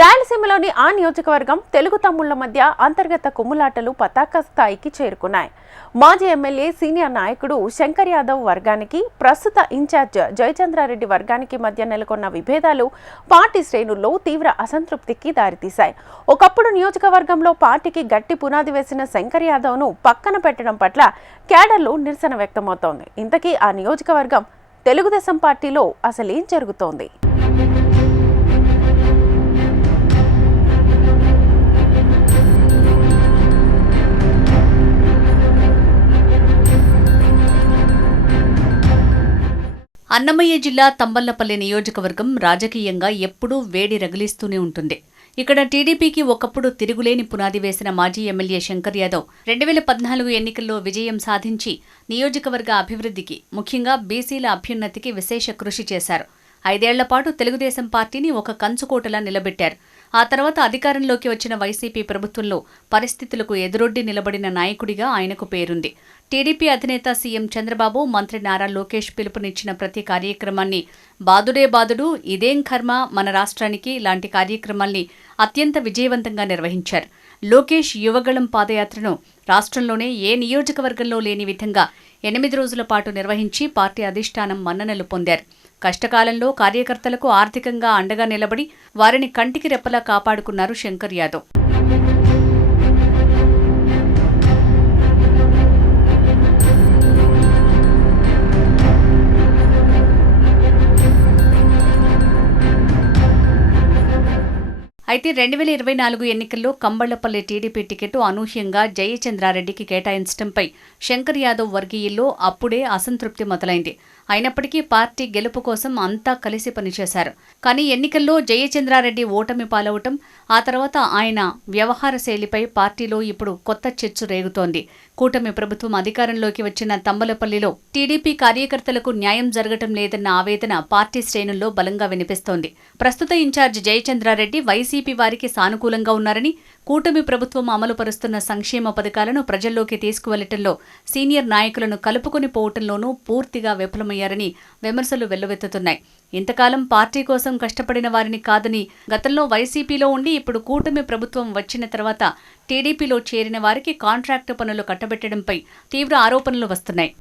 రాయలసీమలోని ఆ నియోజకవర్గం తెలుగు తమ్ముళ్ల మధ్య అంతర్గత కుమ్ములాటలు పతాక స్థాయికి చేరుకున్నాయి. మాజీ ఎమ్మెల్యే సీనియర్ నాయకుడు శంకర్ యాదవ్ వర్గానికి, ప్రస్తుత ఇన్ఛార్జ్ జయచంద్రారెడ్డి వర్గానికి మధ్య నెలకొన్న విభేదాలు పార్టీ శ్రేణుల్లో తీవ్ర అసంతృప్తికి దారితీశాయి. ఒకప్పుడు నియోజకవర్గంలో పార్టీకి గట్టి పునాది వేసిన శంకర్ యాదవ్ను పక్కన పెట్టడం పట్ల క్యాడర్లో నిరసన వ్యక్తమవుతోంది. ఇంతకీ ఆ నియోజకవర్గం తెలుగుదేశం పార్టీలో అసలేం జరుగుతోంది? అన్నమయ్య జిల్లా తంబళ్లపల్లి నియోజకవర్గం రాజకీయంగా ఎప్పుడూ వేడి రగిలిస్తూనే ఉంటుంది. ఇక్కడ టీడీపీకి ఒకప్పుడు తిరుగులేని పునాది వేసిన మాజీ ఎమ్మెల్యే శంకర్ యాదవ్ 2014 ఎన్నికల్లో విజయం సాధించి నియోజకవర్గ అభివృద్ధికి, ముఖ్యంగా బీసీల అభ్యున్నతికి విశేష కృషి చేశారు. 5 ఏళ్ల పాటు తెలుగుదేశం పార్టీని ఒక కంచుకోటలా నిలబెట్టారు. ఆ తర్వాత అధికారంలోకి వచ్చిన వైసీపీ ప్రభుత్వంలో పరిస్థితులకు ఎదురొడ్డి నిలబడిన నాయకుడిగా ఆయనకు పేరుంది. టీడీపీ అధినేత సీఎం చంద్రబాబు, మంత్రి నారా లోకేష్ పిలుపునిచ్చిన ప్రతి కార్యక్రమాన్ని బాదుడే బాదుడు, ఇదేం కర్మ మన రాష్ట్రానికి లాంటి కార్యక్రమాల్ని అత్యంత విజయవంతంగా నిర్వహించారు. లోకేష్ యువగళం పాదయాత్రను రాష్ట్రంలోనే ఏ నియోజకవర్గంలో లేని విధంగా 8 రోజుల పాటు నిర్వహించి పార్టీ అధిష్టానం మన్ననలు పొందారు. కష్టకాలంలో కార్యకర్తలకు ఆర్థికంగా అండగా నిలబడి వారిని కంటికి రెప్పలా కాపాడుకున్నారు శంకర్ యాదవ్. అయితే 2024 ఎన్నికల్లో కంబళ్లపల్లి టీడీపీ టికెట్ అనూహ్యంగా జయచంద్రారెడ్డికి కేటాయించడంపై శంకర్ యాదవ్ వర్గీయుల్లో అప్పుడే అసంతృప్తి మొదలైంది. అయినప్పటికీ పార్టీ గెలుపు కోసం అంతా కలిసి పనిచేశారు. కానీ ఎన్నికల్లో జయచంద్రారెడ్డి ఓటమి పాలవటం, ఆ తర్వాత ఆయన వ్యవహార శైలిపై పార్టీలో ఇప్పుడు కొత్త చిచ్చు రేగుతోంది. కూటమి ప్రభుత్వం అధికారంలోకి వచ్చిన తంబలపల్లిలో టీడీపీ కార్యకర్తలకు న్యాయం జరగటం లేదన్న ఆవేదన పార్టీ శ్రేణుల్లో బలంగా వినిపిస్తోంది. ప్రస్తుత ఇన్ఛార్జ్ జయచంద్రారెడ్డి వైసీపీ వారికి సానుకూలంగా ఉన్నారని, కూటమి ప్రభుత్వం అమలు పరుస్తున్న సంక్షేమ పథకాలను ప్రజల్లోకి తీసుకువెళ్లటంలో సీనియర్ నాయకులను కలుపుకొని పోవటంలోనూ పూర్తిగా విఫలమయ్యారని విమర్శలు వెల్లువెత్తుతున్నాయి. ఇంతకాలం పార్టీ కోసం కష్టపడిన వారిని కాదని, గతంలో వైసీపీలో ఉండి ఇప్పుడు కూటమి ప్రభుత్వం వచ్చిన తర్వాత టీడీపీలో చేరిన వారికి కాంట్రాక్టు పనులు కట్టబెట్టడంపై తీవ్ర ఆరోపణలు వస్తున్నాయి.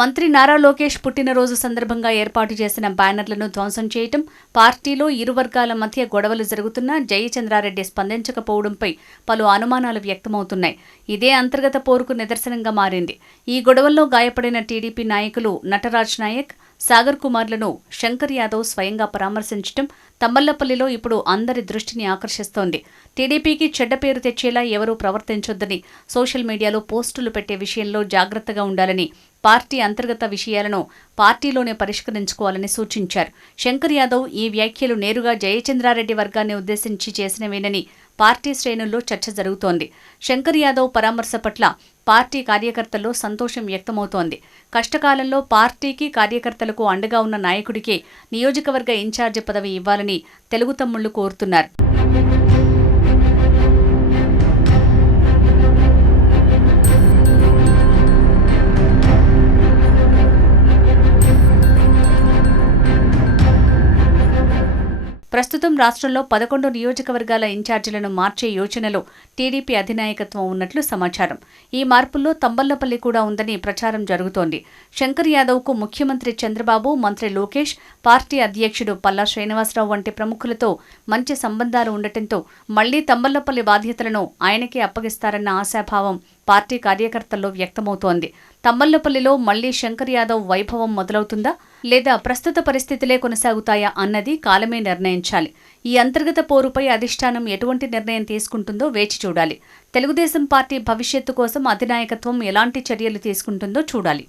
మంత్రి నారా లోకేష్ పుట్టినరోజు సందర్భంగా ఏర్పాటు చేసిన బ్యానర్లను ధ్వంసం చేయటం, పార్టీలో ఇరు వర్గాల మధ్య గొడవలు జరుగుతున్నా జయచంద్రారెడ్డి స్పందించకపోవడంపై పలు అనుమానాలు వ్యక్తమవుతున్నాయి. ఇదే అంతర్గత పోరుకు నిదర్శనంగా మారింది. ఈ గొడవల్లో గాయపడిన టీడీపీ నాయకులు నటరాజ్ నాయక్, సాగర్ కుమార్లను శంకర్ యాదవ్ స్వయంగా పరామర్శించడం తంబళ్లపల్లిలో ఇప్పుడు అందరి దృష్టిని ఆకర్షిస్తోంది. టీడీపీకి చెడ్డ పేరు తెచ్చేలా ఎవరూ ప్రవర్తించొద్దని, సోషల్ మీడియాలో పోస్టులు పెట్టే విషయంలో జాగ్రత్తగా ఉండాలని, పార్టీ అంతర్గత విషయాలను పార్టీలోనే పరిష్కరించుకోవాలని సూచించారు. శంకర్ యాదవ్ ఈ వ్యాఖ్యలు నేరుగా జయచంద్రారెడ్డి వర్గాన్ని ఉద్దేశించి చేసినవేనని పార్టీ శ్రేణుల్లో చర్చ జరుగుతోంది. శంకర్ యాదవ్ పరామర్శ పట్ల పార్టీ కార్యకర్తల్లో సంతోషం వ్యక్తమవుతోంది. కష్టకాలంలో పార్టీకి, కార్యకర్తలకు అండగా ఉన్న నాయకుడికే నియోజకవర్గ ఇన్ఛార్జి పదవి ఇవ్వాలని తెలుగు తమ్ముళ్లు కోరుతున్నారు. ప్రస్తుతం రాష్ట్రంలో 11 నియోజకవర్గాల ఇన్ఛార్జీలను మార్చే యోచనలో టీడీపీ అధినాయకత్వం ఉన్నట్లు సమాచారం. ఈ మార్పుల్లో తంబళ్లపల్లి కూడా ఉందని ప్రచారం జరుగుతోంది. శంకర్ యాదవ్కు ముఖ్యమంత్రి చంద్రబాబు, మంత్రి లోకేష్, పార్టీ అధ్యక్షుడు పల్లా శ్రీనివాసరావు వంటి ప్రముఖులతో మంచి సంబంధాలు ఉండటంతో మళ్లీ తంబళ్లపల్లి బాధ్యతలను ఆయనకే అప్పగిస్తారన్న ఆశాభావం పార్టీ కార్యకర్తల్లో వ్యక్తమవుతోంది. తంబళ్లపల్లిలో మళ్లీ శంకర్ యాదవ్ వైభవం మొదలవుతుందా, లేదా ప్రస్తుత పరిస్థితులే కొనసాగుతాయా అన్నది కాలమే నిర్ణయించాలి. ఈ అంతర్గత పోరుపై అధిష్టానం ఎటువంటి నిర్ణయం తీసుకుంటుందో వేచి చూడాలి. తెలుగుదేశం పార్టీ భవిష్యత్తు కోసం అధినాయకత్వం ఎలాంటి చర్యలు తీసుకుంటుందో చూడాలి.